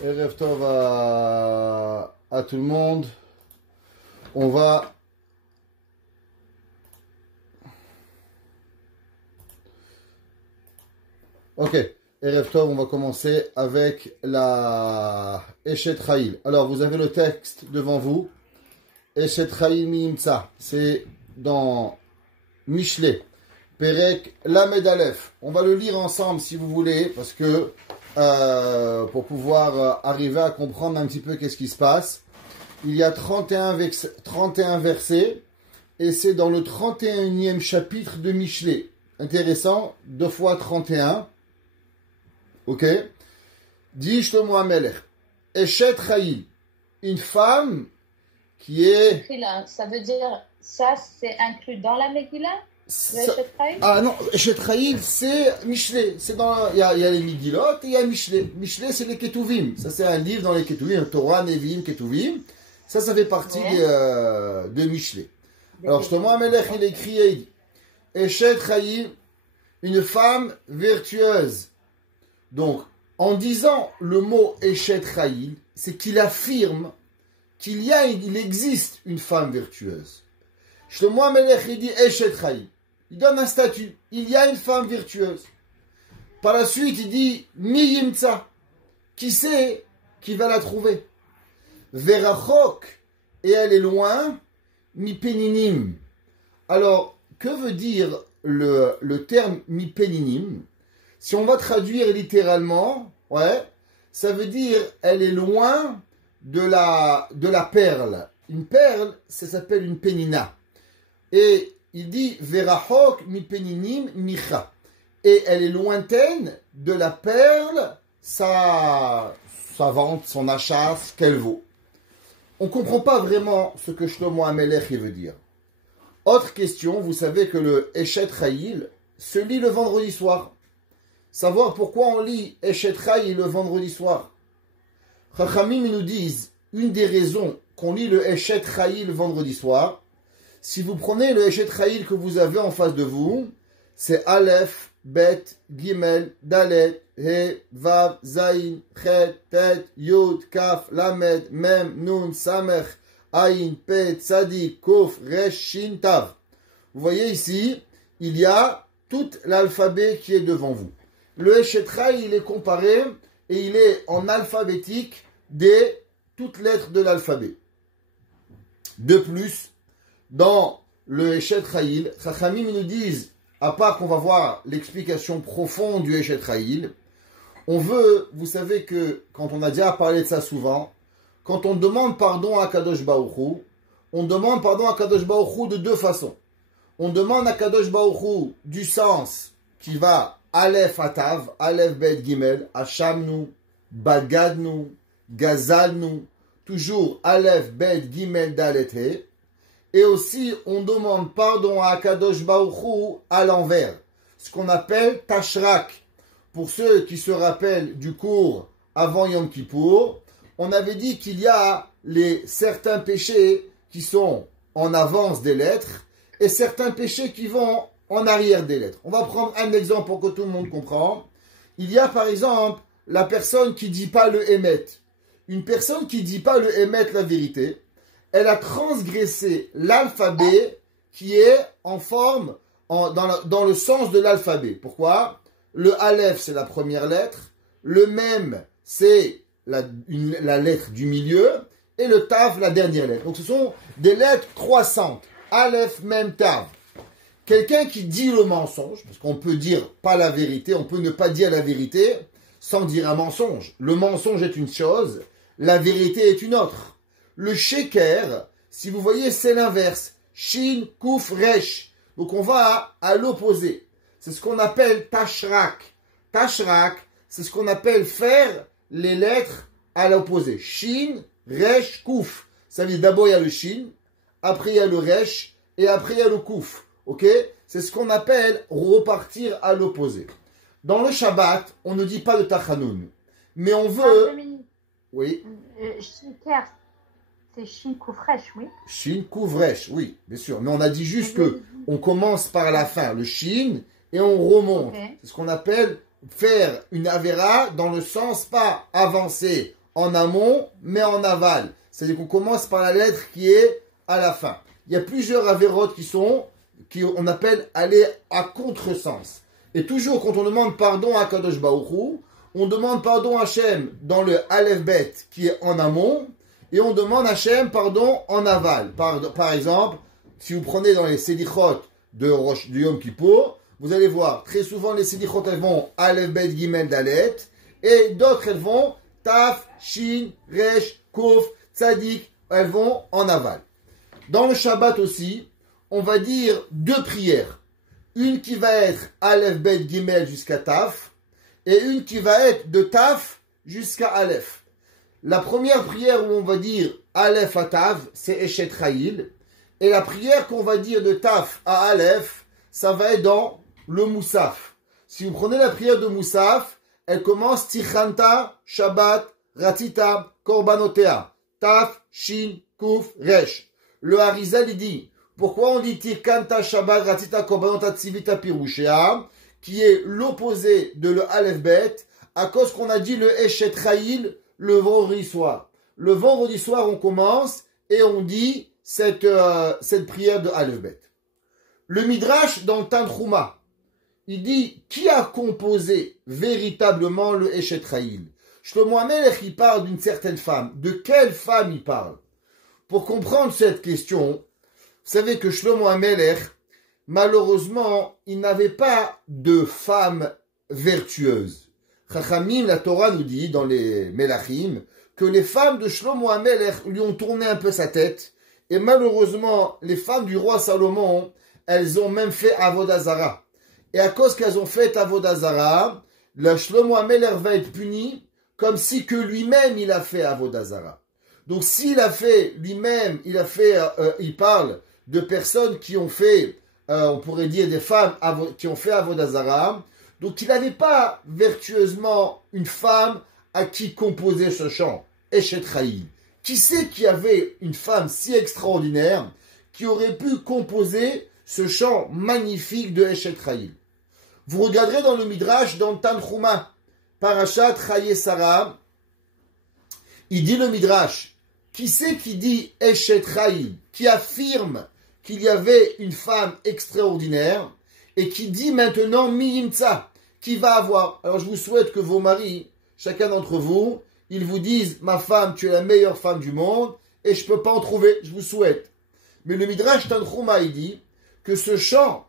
Erev Tov à tout le monde. On va Ok, Erev Tov, on va commencer avec la Eshet Chayil. Alors, vous avez le texte devant vous. Eshet Chayil Miimtsa, c'est dans Mishlei, Perek Lamed Aleph. On va le lire ensemble si vous voulez, parce que pour pouvoir arriver à comprendre un petit peu qu'est-ce qui se passe. Il y a 31 versets, et c'est dans le 31e chapitre de Mishlei. Intéressant, 2 fois 31. Ok. Dit Shlomo HaMelech, Eshet Chayil, une femme qui est... Ça veut dire, ça c'est inclus dans la Megillah, le Eshet Chayil? Ah non, Eshet Chayil c'est Mishlei, c'est dans... Il y a les Megillot et il y a Mishlei. Mishlei c'est les Ketuvim, ça c'est un livre dans les Ketuvim, Torah, Nevi'im, Ketuvim. Ça fait partie de Mishlei. Alors Shlomo HaMelech il écrit, il dit, Eshet Chayil, une femme vertueuse. Donc, en disant le mot Eshet Chayil, c'est qu'il affirme il existe une femme vertueuse. Shlomo HaMelech, il dit Eshet Chayil. Il donne un statut. Il y a une femme vertueuse. Par la suite, il dit Mi Yimtsa. Qui sait qui va la trouver? Verachok. Et elle est loin. Mi Peninim. Alors, que veut dire le terme Mi Peninim? Si on va traduire littéralement, ça veut dire elle est loin de la perle. Une perle, ça s'appelle une pénina. Et il dit Verachok mi peninim micha. Et elle est lointaine de la perle, sa vente, son achat, ce qu'elle vaut. On ne comprend pas vraiment ce que Shlomo HaMelech veut dire. Autre question, vous savez que le Eshet Chayil se lit le vendredi soir. Savoir pourquoi on lit Eshet Chayil le vendredi soir. Chachamim nous disent, une des raisons qu'on lit le Eshet Chayil le vendredi soir, si vous prenez le Eshet Chayil que vous avez en face de vous, c'est Aleph, Bet, Gimel, Dalet, He, Vav, Zayin, Chet, Tet, Yud, Kaf, Lamed, Mem, Nun, Samech, Ayin, Pet, Tzadik, Kof, Resh, Shin, Tav. Vous voyez ici, il y a tout l'alphabet qui est devant vous. Le Eshet Chayil est comparé et il est en alphabétique des toutes lettres de l'alphabet. De plus, dans le Eshet Chayil, Chachamim nous disent, à part qu'on va voir l'explication profonde du Eshet Chayil, on veut, vous savez que, quand on a déjà parlé de ça souvent, quand on demande pardon à Kadosh Baruch Hu, on demande pardon à Kadosh Baruch Hu de deux façons. On demande à Kadosh Baruch Hu du sens qui va Aleph Atav, Aleph Bet Gimel, Hashamnu, Bagadnu, Gazalnu, toujours Aleph Bet Gimel Dalet He. Et aussi, on demande pardon à Akadosh Baruch Hu à l'envers, ce qu'on appelle Tashrak. Pour ceux qui se rappellent du cours avant Yom Kippour, on avait dit qu'il y a certains péchés qui sont en avance des lettres et certains péchés qui vont en arrière des lettres. On va prendre un exemple pour que tout le monde comprenne. Il y a par exemple la personne qui ne dit pas le Emet. Une personne qui ne dit pas le Emet, la vérité, elle a transgressé l'alphabet qui est en forme, dans le sens de l'alphabet. Pourquoi? Le Aleph, c'est la première lettre. Le Mem, c'est la lettre du milieu. Et le Tav, la dernière lettre. Donc ce sont des lettres croissantes. Aleph, Mem, Tav. Quelqu'un qui dit le mensonge, parce qu'on peut dire pas la vérité, on peut ne pas dire la vérité sans dire un mensonge. Le mensonge est une chose, la vérité est une autre. Le sheker, si vous voyez, c'est l'inverse. Shin, Kuf, Resh. Donc on va à l'opposé. C'est ce qu'on appelle Tashrak. Tashrak, c'est ce qu'on appelle faire les lettres à l'opposé. Shin, Resh, Kuf. Ça veut dire d'abord il y a le Shin, après il y a le Resh, et après il y a le Kuf. Ok? C'est ce qu'on appelle repartir à l'opposé. Dans le Shabbat, on ne dit pas de Tachanoun. Mais on veut... Oui. Shinker, c'est Shin Koufresh, oui. Shin Koufresh, oui, bien sûr. Mais on a dit juste que on commence par la fin, le Shin, et on remonte. Okay. C'est ce qu'on appelle faire une Avera dans le sens pas avancer en amont, mais en aval. C'est-à-dire qu'on commence par la lettre qui est à la fin. Il y a plusieurs avérotes qu'on appelle aller à contresens. Et toujours quand on demande pardon à Kadosh Baruch Hu, on demande pardon à Hachem dans le Aleph Bet qui est en amont, et on demande à Hachem pardon en aval. Par exemple, si vous prenez dans les Sedichot de Yom Kippour, vous allez voir, très souvent les Sedichot elles vont Aleph Bet Gimel Dalet, et d'autres elles vont Taf, Shin, Resh, Kof, Tzadik, elles vont en aval. Dans le Shabbat aussi, on va dire deux prières. Une qui va être Aleph Bet Gimel jusqu'à Taf, et une qui va être de Taf jusqu'à Aleph. La première prière où on va dire Aleph à Taf, c'est Eshet Chayil. Et la prière qu'on va dire de Taf à Aleph, ça va être dans le Moussaf. Si vous prenez la prière de Moussaf, elle commence Tichanta, Shabbat, Ratita, Korbanotea, Taf, Shin, Kuf, Resh. Le Harizal, il dit, pourquoi on dit Tichanta, Shabbat, Ratita, Korbanota, Tzivita, Pirushea, qui est l'opposé de le Aleph Bet, à cause qu'on a dit le Eshet Chayil le vendredi soir. Le vendredi soir, on commence et on dit cette prière de Aleph Bet. Le Midrash dans le Tanchuma, il dit qui a composé véritablement le Eshet Chayil. Shlomo HaMelech, il parle d'une certaine femme. De quelle femme il parle? Pour comprendre cette question, vous savez que Shlomo HaMelech, malheureusement, il n'avait pas de femme vertueuse. Chachamim, la Torah nous dit dans les Melachim que les femmes de Shlomo HaMelech lui ont tourné un peu sa tête, et malheureusement, les femmes du roi Salomon, elles ont même fait Avodah Zara. Et à cause qu'elles ont fait Avodah Zara, le Shlomo HaMelech va être puni comme si que lui-même il a fait Avodah Zara. Donc s'il a fait lui-même, il parle de personnes qui ont fait, on pourrait dire des femmes qui ont fait Avodah Zara. Donc il n'avait pas vertueusement une femme à qui composer ce chant, Eshet Chayil. Qui c'est qui avait une femme si extraordinaire qui aurait pu composer ce chant magnifique de Eshet Chayil? Vous regarderez dans le Midrash, dans le Tanchuma, Parashat Chaye Sarah, il dit le Midrash, qui c'est qui dit Eshet Chayil, qui affirme qu'il y avait une femme extraordinaire, et qui dit maintenant Miyimtsa, qui va avoir. Alors je vous souhaite que vos maris, chacun d'entre vous, ils vous disent ma femme, tu es la meilleure femme du monde, et je ne peux pas en trouver, je vous souhaite. Mais le Midrash Tanchuma, il dit que ce chant,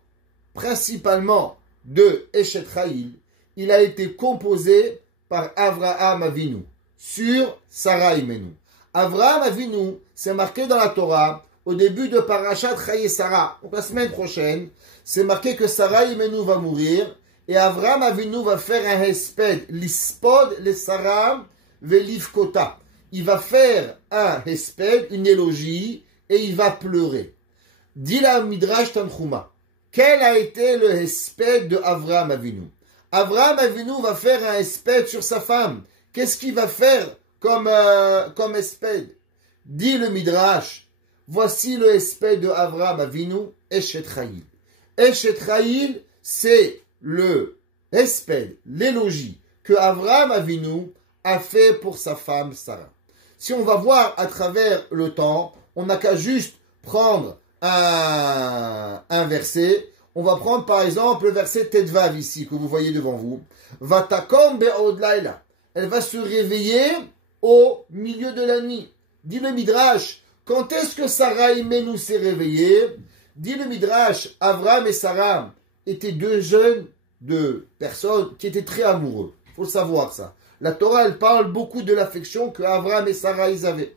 principalement de Eshet Chayil, il a été composé par Avraham Avinu, sur Sarah Imenu. Avraham Avinu, c'est marqué dans la Torah, au début de Parashat Chaye Sarah, donc la semaine prochaine, c'est marqué que Sarah Imenu va mourir, et Avraham Avinu va faire un hesped, l'ispod, le Sarah, velivkota. Il va faire un hesped, une élogie, et il va pleurer. Dit la Midrash Tanchuma, quel a été le hesped de Avraham Avinu? Avraham Avinu va faire un hesped sur sa femme. Qu'est-ce qu'il va faire comme hesped? Dit le Midrash, voici le hesped de Avraham Avinu, Eshet Chayil. Eshet Chayil, c'est le hesped, l'élogie que Avraham Avinu a fait pour sa femme Sarah. Si on va voir à travers le temps, on n'a qu'à juste prendre un verset. On va prendre par exemple le verset Tetvav ici, que vous voyez devant vous. Vatakom be'od laila. Elle va se réveiller au milieu de la nuit. Dit le Midrash, quand est-ce que Sarah Imenu s'est réveillée? Dit le Midrash, Avraham et Sarah étaient deux personnes qui étaient très amoureux. Il faut le savoir ça. La Torah, elle parle beaucoup de l'affection que Avraham et Sarah ils avaient.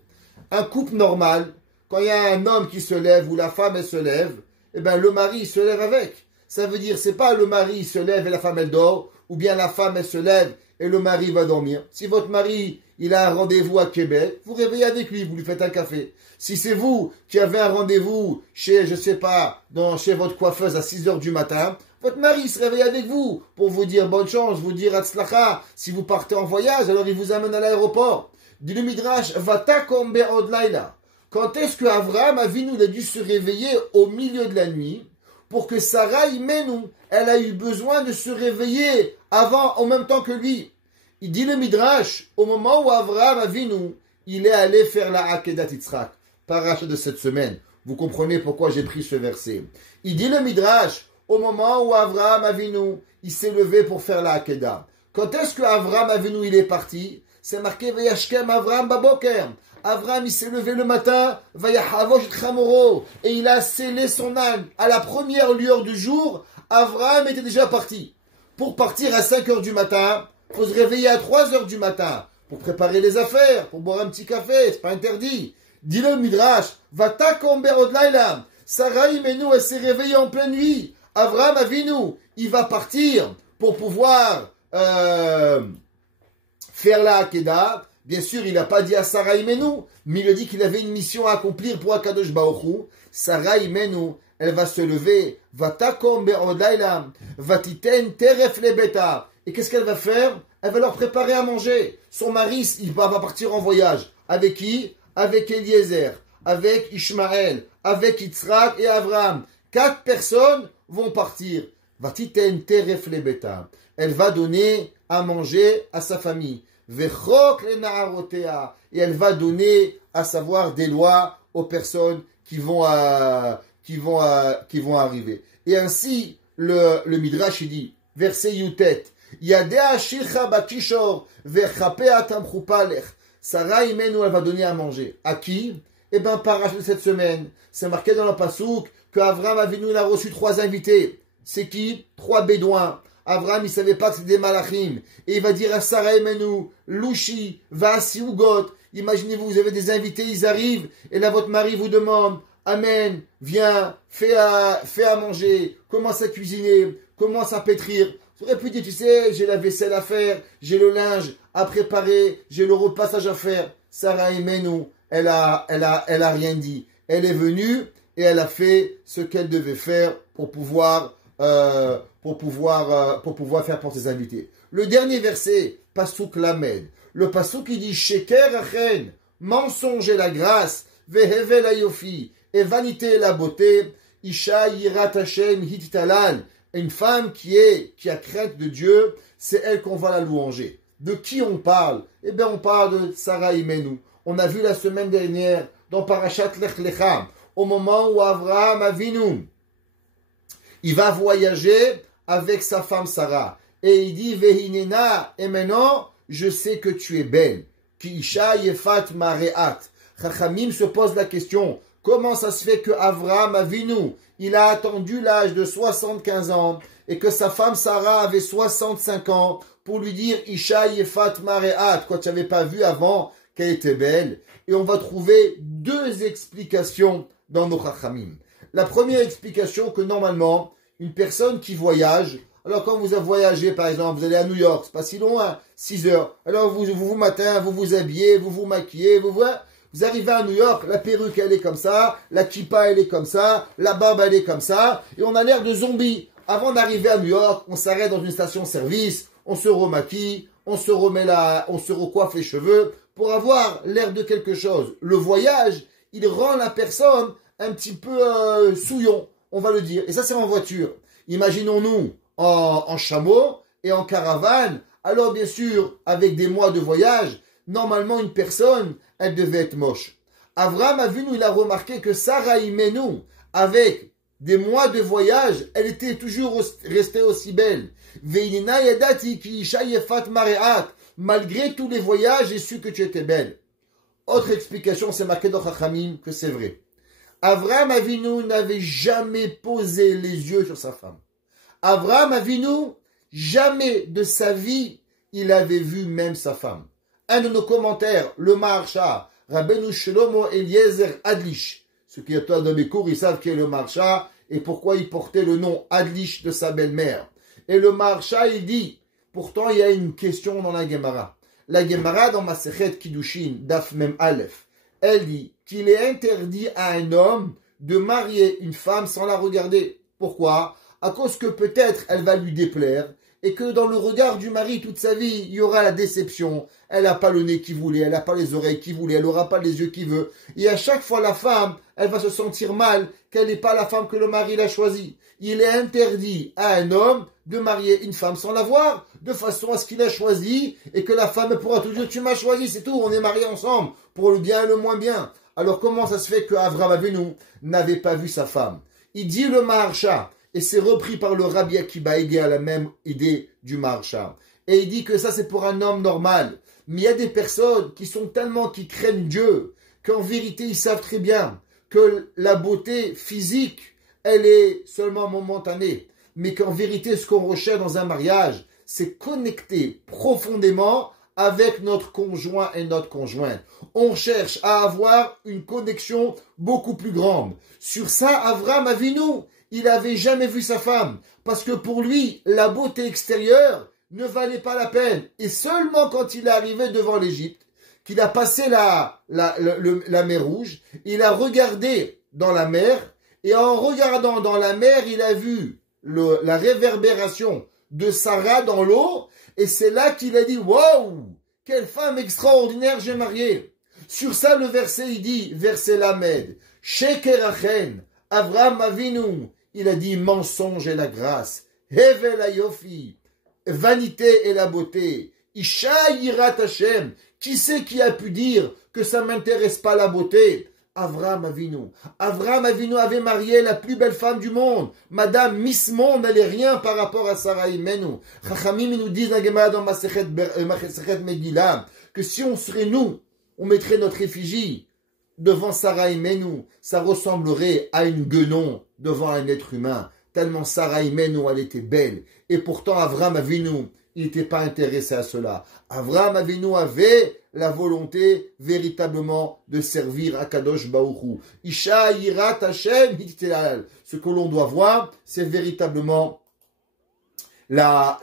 Un couple normal, quand il y a un homme qui se lève ou la femme elle se lève, eh ben le mari il se lève avec. Ça veut dire c'est pas le mari il se lève et la femme elle dort, ou bien la femme elle se lève et le mari va dormir. Si votre mari il a un rendez-vous à Québec, vous réveillez avec lui, vous lui faites un café. Si c'est vous qui avez un rendez-vous chez, je sais pas, chez votre coiffeuse à 6 heures du matin, votre mari se réveille avec vous pour vous dire bonne chance, vous dire Hatzlacha. Si vous partez en voyage, alors il vous amène à l'aéroport. Dit le Midrash, Vatakom be'od laila. Quand est-ce que Avraham Avinu a dû se réveiller au milieu de la nuit pour que Sarah Imenu, elle a eu besoin de se réveiller avant, en même temps que lui? Il dit le Midrash, au moment où Avraham Avinu, il est allé faire la Akedat Yitzhak, paracha de cette semaine. Vous comprenez pourquoi j'ai pris ce verset. Il dit le Midrash, au moment où Avraham Avinu, il s'est levé pour faire la Akedah. Quand est-ce que Avraham Avinu, il est parti? C'est marqué Vayashkem Avraham Baboker. Avraham, il s'est levé le matin, Vayahavosh Chamoro, et il a scellé son âne. À la première lueur du jour, Avraham était déjà parti. Pour partir à 5 heures du matin, il faut se réveiller à 3 heures du matin, pour préparer les affaires, pour boire un petit café, c'est pas interdit. Dis le Midrash, Vatakom Berod Laila, Sarah Imenu, elle s'est réveillée en pleine nuit. Avraham Avinu, il va partir pour pouvoir faire la Akedah. Bien sûr, il n'a pas dit à Sarah Imenu, mais il a dit qu'il avait une mission à accomplir pour Akadosh Baruch Hu. Sarah Imenu, elle va se lever, Vatakom Berod Laila, Vatiten Teref Lebeta. Et qu'est-ce qu'elle va faire? Elle va leur préparer à manger. Son mari, il va partir en voyage. Avec qui? Avec Eliezer, avec Ishmaël, avec Yitzhak et Abraham. 4 personnes vont partir. Vatiten teref lebeta. Elle va donner à manger à sa famille. Vechok le na'arotea. Et elle va donner, à savoir, des lois aux personnes qui vont arriver. Et ainsi, le Midrash il dit, verset Yutet, Yadea shilcha bakishor vechapea tamchupalech. Sarah Imenu, elle va donner à manger. À qui? Eh bien, paracha de cette semaine, c'est marqué dans le Passouk que Avraham Avinu, il a reçu 3 invités. C'est qui? 3 bédouins. Avraham, il ne savait pas que c'était des malachim. Et il va dire à Sarah Imenu, Louchi, Vasi Ugot. Imaginez-vous, vous avez des invités, ils arrivent, et là, votre mari vous demande, Amen, viens, fais à manger, commence à cuisiner, commence à pétrir. Vous auriez pu dire, tu sais, j'ai la vaisselle à faire, j'ai le linge à préparer, j'ai le repassage à faire. Sarah Imenu, elle a rien dit. Elle est venue et elle a fait ce qu'elle devait faire pour pouvoir faire pour ses invités. Le dernier verset, Pasuk Lamed. Le Pasuk qui dit Sheker Achen, mensonge et la grâce, Vehevel Ayofi, et vanité et la beauté, Isha Yirat Hashem Hititalan. Une femme qui a crainte de Dieu, c'est elle qu'on va la louanger. De qui on parle? Eh bien, on parle de Sarah Imenu. On a vu la semaine dernière dans Parashat Lech Lecha, au moment où Avraham Avinu, il va voyager avec sa femme Sarah. Et il dit, Vehinena, et maintenant, je sais que tu es belle. Ki isha yefat mareat. Chachamim se pose la question, comment ça se fait que Avraham Avinu, il a attendu l'âge de 75 ans et que sa femme Sarah avait 65 ans pour lui dire Isha Yefat Mareat, quoi, tu n'avais pas vu avant qu'elle était belle. Et on va trouver 2 explications dans nos Chachamim. La première explication, que normalement, une personne qui voyage, alors quand vous avez voyagé, par exemple, vous allez à New York, c'est pas si loin, 6 heures, alors vous matin, vous habillez, vous maquillez, vous arrivez à New York, la perruque elle est comme ça, la kippa elle est comme ça, la barbe elle est comme ça, et on a l'air de zombies. Avant d'arriver à New York, on s'arrête dans une station-service, on se remaquille, on se recoiffe les cheveux pour avoir l'air de quelque chose. Le voyage, il rend la personne un petit peu souillon, on va le dire. Et ça c'est en voiture. Imaginons-nous en chameau et en caravane. Alors bien sûr, avec des mois de voyage, normalement une personne, elle devait être moche. Avraham Avinu, il a remarqué que Sarah Imenu, avec des mois de voyage, elle était toujours restée aussi belle. Ve'inina yadati ki isha yefat mareat. Malgré tous les voyages, j'ai su que tu étais belle. Autre explication, c'est marqué dans Chachamim que c'est vrai. Avraham Avinu n'avait jamais posé les yeux sur sa femme. Avraham Avinu, jamais de sa vie, il avait vu même sa femme. Un de nos commentaires, le Maharsha, Rabbeinu Shlomo Eliezer Adlish. Ceux qui étaient dans mes cours, ils savent qui est le Maharsha et pourquoi il portait le nom Adlish de sa belle-mère. Et le Maharsha, il dit, pourtant il y a une question dans la Gemara. La Gemara dans Masechet Kiddushin, Daf Mem Aleph, elle dit qu'il est interdit à un homme de marier une femme sans la regarder. Pourquoi? À cause que peut-être elle va lui déplaire et que dans le regard du mari toute sa vie, il y aura la déception. Elle n'a pas le nez qu'il voulait, elle n'a pas les oreilles qu'il voulait, elle n'aura pas les yeux qu'il veut. Et à chaque fois, la femme, elle va se sentir mal qu'elle n'est pas la femme que le mari l'a choisie. Il est interdit à un homme de marier une femme sans la voir, de façon à ce qu'il a choisi et que la femme pourra tout dire, tu m'as choisi, c'est tout, on est mariés ensemble, pour le bien et le moins bien. Alors comment ça se fait que Avraham Avinu n'avait pas vu sa femme? Il dit le Maharsha, et c'est repris par le Rabbi Akiba, il a la même idée du Maharsha. Et il dit que ça c'est pour un homme normal. Mais il y a des personnes qui craignent Dieu, qu'en vérité ils savent très bien que la beauté physique, elle est seulement momentanée. Mais qu'en vérité ce qu'on recherche dans un mariage, c'est connecter profondément avec notre conjoint et notre conjointe. On cherche à avoir une connexion beaucoup plus grande. Sur ça, Avraham Avinu, il n'avait jamais vu sa femme. Parce que pour lui, la beauté extérieure ne valait pas la peine. Et seulement quand il est arrivé devant l'Égypte, qu'il a passé la mer Rouge, il a regardé dans la mer, et en regardant dans la mer, il a vu la réverbération de Sarah dans l'eau, et c'est là qu'il a dit, waouh, quelle femme extraordinaire j'ai mariée. Sur ça, le verset, il dit, verset Lamed, Sheker Achen, Avraham Avinu, il a dit mensonge et la grâce, Hevel Ayofi, vanité et la beauté, Isha Yirat Hashem, qui c'est qui a pu dire que ça m'intéresse pas la beauté? Avraham Avinu. Avraham Avinu avait marié la plus belle femme du monde. Madame Miss Monde, elle est rien par rapport à Sarah Imenu. Chachamim nous disent dans Gemara dans Masechet Megillah que si on serait nous, on mettrait notre effigie devant Sarah Imenu, ça ressemblerait à une guenon devant un être humain. Tellement Sarah Imenu, elle était belle. Et pourtant Avraham Avinu, il n'était pas intéressé à cela. Avraham Avinu avait la volonté véritablement de servir à Kadosh Baruch Hu. Isha Yirat Hashem Hittelal. Ce que l'on doit voir, c'est véritablement la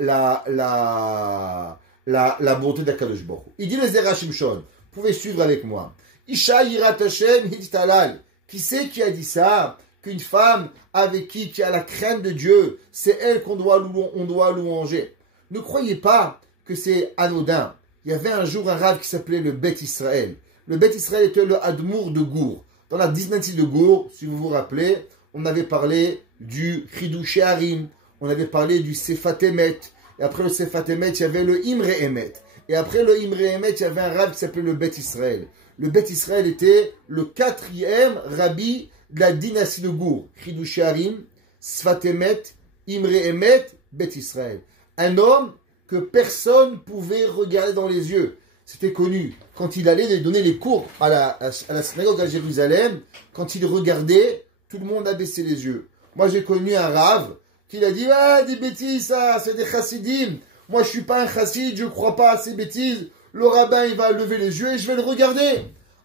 bonté d'Akadosh Baruch Hu. Il dit les Zera Shimshon, vous pouvez suivre avec moi. Isha Yirat Hashem Hittelal. Qui c'est qui a dit ça? Qu'une femme avec qui a la crainte de Dieu, c'est elle qu'on doit louanger. Ne croyez pas que c'est anodin. Il y avait un jour un rave qui s'appelait le Bet Israël. Le Bet Israël était le Admour de Gour. Dans la dynastie de Gour, si vous vous rappelez, on avait parlé du Chidouché Harim, on avait parlé du Sefat Emet, et après le Sefat Emet, il y avait le Imre Emet. Et après le Imre Emet, il y avait un rave qui s'appelait le Bet Israël. Le Bet Israël était le 4e rabbi de la dynastie de Gour. Chidouché Harim, Sefat Emet, Imre Emet, Bet Israël. Un homme que personne ne pouvait regarder dans les yeux. C'était connu. Quand il allait donner les cours à la synagogue à Jérusalem, quand il regardait, tout le monde a baissé les yeux. Moi, j'ai connu un rave qui a dit « Ah, des bêtises, ça, c'est des chassidim. Moi, je suis pas un chassid, je ne crois pas à ces bêtises. Le rabbin, il va lever les yeux et je vais le regarder. »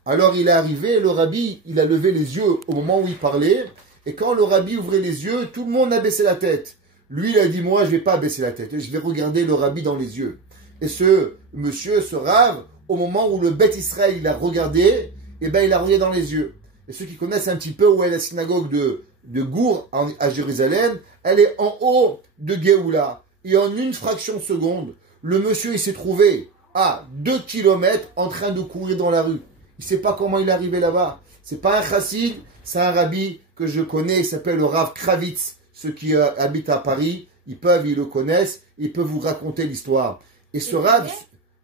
Alors, il est arrivé, le rabbi, il a levé les yeux au moment où il parlait. Et quand le rabbi ouvrait les yeux, tout le monde a baissé la tête. Lui, il a dit, moi, je ne vais pas baisser la tête, je vais regarder le rabbi dans les yeux. Et ce monsieur, ce rave, au moment où le Bet Israël, il a regardé, eh ben, il a regardé dans les yeux. Et ceux qui connaissent un petit peu où est la synagogue de Gour, à Jérusalem, elle est en haut de Géoula. Et en une fraction de seconde, le monsieur, il s'est trouvé à 2 kilomètres en train de courir dans la rue. Il ne sait pas comment il est arrivé là-bas. C'est pas un chassid, c'est un rabbi que je connais, il s'appelle le Rav Kravitz. Ceux qui habitent à Paris, ils le connaissent, ils peuvent vous raconter l'histoire. Et ce Rav,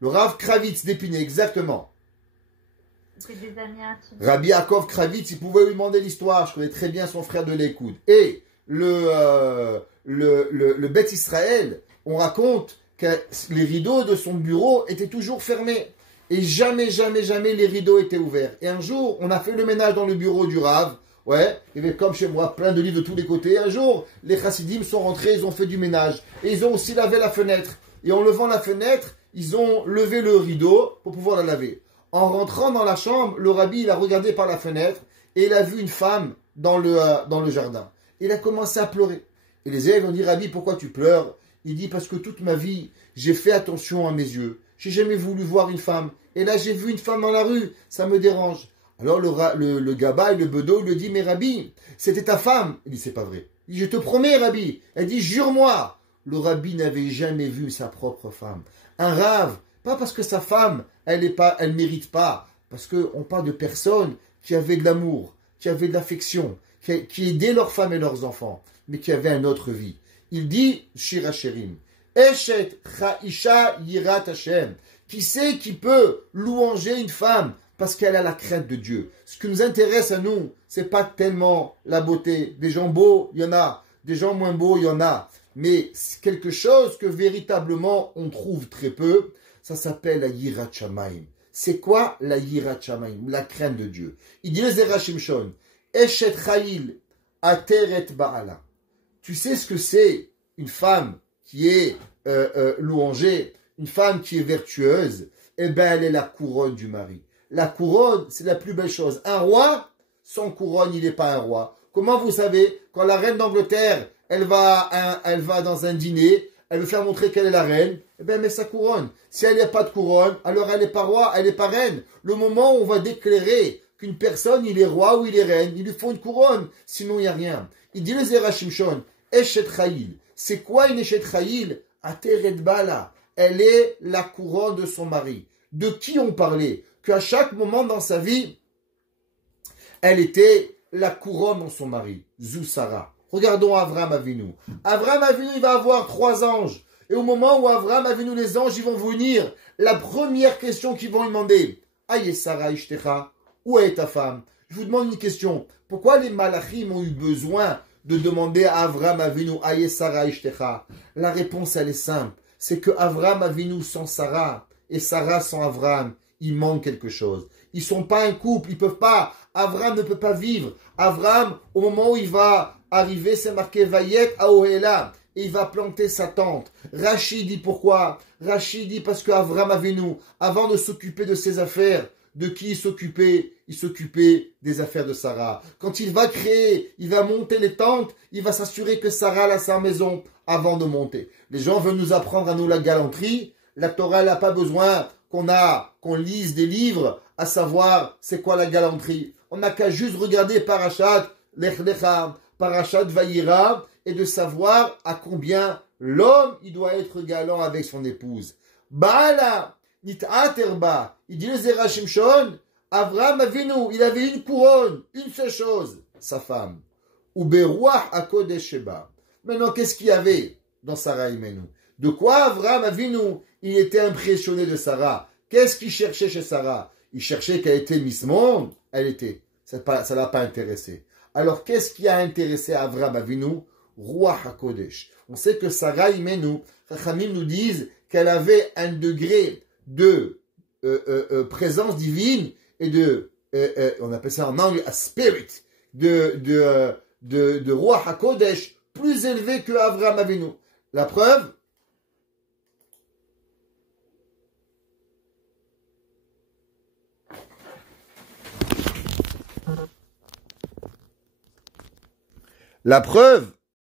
le Rav Kravitz d'Épinay, exactement. C'est des amis intimes. Rabbi Yaakov Kravitz, il pouvait lui demander l'histoire. Je connais très bien son frère de l'écoute. Et le Bet Israël, on raconte que les rideaux de son bureau étaient toujours fermés. Et jamais les rideaux étaient ouverts. Et un jour, on a fait le ménage dans le bureau du Rav. Ouais, il y avait comme chez moi plein de livres de tous les côtés. Un jour, les chassidim sont rentrés, ils ont fait du ménage. Et ils ont aussi lavé la fenêtre. Et en levant la fenêtre, ils ont levé le rideau pour pouvoir la laver. En rentrant dans la chambre, le rabbi, il a regardé par la fenêtre et il a vu une femme dans le jardin. Il a commencé à pleurer. Et les élèves ont dit, Rabbi, pourquoi tu pleures? Il dit, parce que toute ma vie, j'ai fait attention à mes yeux. J'ai jamais voulu voir une femme. Et là, j'ai vu une femme dans la rue. Ça me dérange. Alors le gaba et le bedeau lui dit, mais Rabbi, c'était ta femme. Il dit, c'est pas vrai. Il dit, je te promets, Rabbi. Elle dit, jure-moi. le rabbi n'avait jamais vu sa propre femme. Un rave, pas parce que sa femme, elle mérite pas, parce qu'on parle de personnes qui avaient de l'amour, qui avaient de l'affection, qui aidaient leurs femmes et leurs enfants, mais qui avaient une autre vie. Il dit, Shir HaShirim, Eshet Chaisha Yirat Hashem. Qui sait qui peut louanger une femme parce qu'elle a la crainte de Dieu. Ce qui nous intéresse à nous, c'est pas tellement la beauté. Des gens beaux, il y en a. Des gens moins beaux, il y en a. Mais c'est quelque chose que véritablement on trouve très peu. Ça s'appelle la Yirat Shamayim. C'est quoi la Yirat Shamayim? La crainte de Dieu. Il dit le Zera Shimshon, Eshet Chayil Ateret Ba'ala. Tu sais ce que c'est une femme qui est louangée, une femme qui est vertueuse? Eh bien, elle est la couronne du mari. La couronne, c'est la plus belle chose. Un roi, sans couronne, il n'est pas un roi. Comment vous savez? Quand la reine d'Angleterre, elle va dans un dîner, elle veut faire montrer qu'elle est la reine, eh bien, elle met sa couronne. Si elle n'a pas de couronne, alors elle n'est pas roi, elle n'est pas reine. Le moment où on va déclarer qu'une personne, il est roi ou il est reine, il lui faut une couronne, sinon il n'y a rien. Il dit le Zera Shimshon, Eshet Chayil. C'est quoi une Eshet Chayil? Ateret Bala. Elle est la couronne de son mari. De qui on parlait? Qu'à chaque moment dans sa vie, elle était la couronne dans son mari. Zou Sarah. Regardons Avram Avinu. Avram Avinu, il va avoir 3 anges. Et au moment où Avram Avinu, les anges, ils vont venir, la première question qu'ils vont lui demander, Aïe Sarah Ishtecha, où est ta femme? Je vous demande une question. Pourquoi les malachim ont eu besoin de demander à Avram Avinu, Aïe Sarah Ishtecha? La réponse, elle est simple. C'est que Avram Avinu sans Sarah et Sarah sans Avram, il manque quelque chose. Ils sont pas un couple, ils peuvent pas. Avram ne peut pas vivre. Avram, au moment où il va arriver, c'est marqué Vayet à Ohela, et il va planter sa tente. Rachid dit pourquoi? Rachid dit parce que Avram Avinu, avant de s'occuper de ses affaires, de qui il s'occupait? Il s'occupait des affaires de Sarah. Quand il va créer, il va monter les tentes, il va s'assurer que Sarah a sa maison avant de monter. Les gens veulent nous apprendre à nous la galanterie. La Torah n'a pas besoin qu'on lise des livres à savoir c'est quoi la galanterie. On n'a qu'à juste regarder Parashat Lech Lecha, Parashat Vayira, et de savoir à combien l'homme il doit être galant avec son épouse. Baala Nit'aterba, il dit le Zera Shimshon, Avram Avinu, il avait une couronne, une seule chose, sa femme. Ou Beruach HaKodesh Sheba. Maintenant, qu'est-ce qu'il y avait dans Sarah Imenu? De quoi Avram Avinu, il était impressionné de Sarah? Qu'est-ce qu'il cherchait chez Sarah? Il cherchait qu'elle était Miss Monde? Elle était. Ça ne l'a pas intéressé. Alors, qu'est-ce qui a intéressé Avram Avinu? Ruach HaKodesh. On sait que Sarah Imenu, Chachamim nous disent qu'elle avait un degré de présence divine et on appelle ça en anglais a spirit, de Ruach HaKodesh plus élevé que Avram Avinu. La preuve, La preuve,